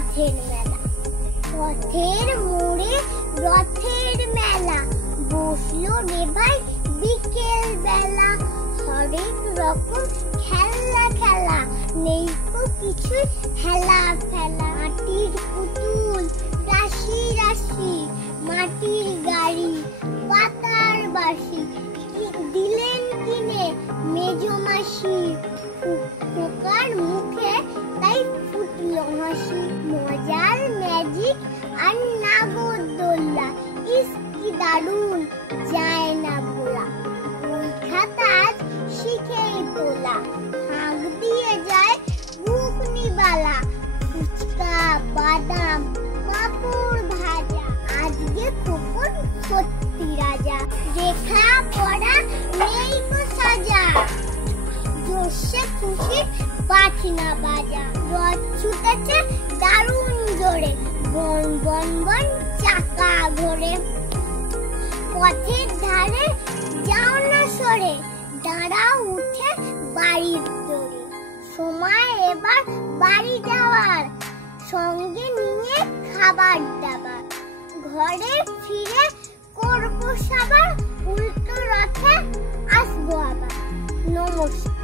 রথের মেলা, পথের মোড়ে রথের মেলা, বসলো রে ভাই বিকেল বেলা। হরেক রকম খেলা খেলা, নেই তো কিছুই হেলা ফেলা। মাটির পুতুল রাশি রাশি, মাটির গাড়ি পাতার বাসি, দিলেন কিনে মেজো মাসি। খোকার মুখে তাই ফুটলো হাসি। মজার ম্যাজিক আর নাগরদোল্লা, ইস কি দারুণ যায় না ভোলা। ওই খাতা শিখেই তোলা, হাঁক দিয়ে যায় ঘুগনি বালা। ফুচকা বাদাম পাঁপড় ভাজা, আজকে খোকন সত্যি রাজা। রেখা পড়া নেই গো সাজা, জোশে খুশি পাখনা বাজা। রথ ছুটেছে দারুণ জোরে, বন বন বন চাকা ঘোরে। পথের ধারে যাও না সরে, দাঁড়াও উঠে বাড়ির দরে। সময় এবার বাড়ি যাওয়ার, সঙ্গে নিয়ে খাবার দাবার। ঘরে ফিরে করবো সাবার, উল্টো রথে আসবো আবার। নমস্কার।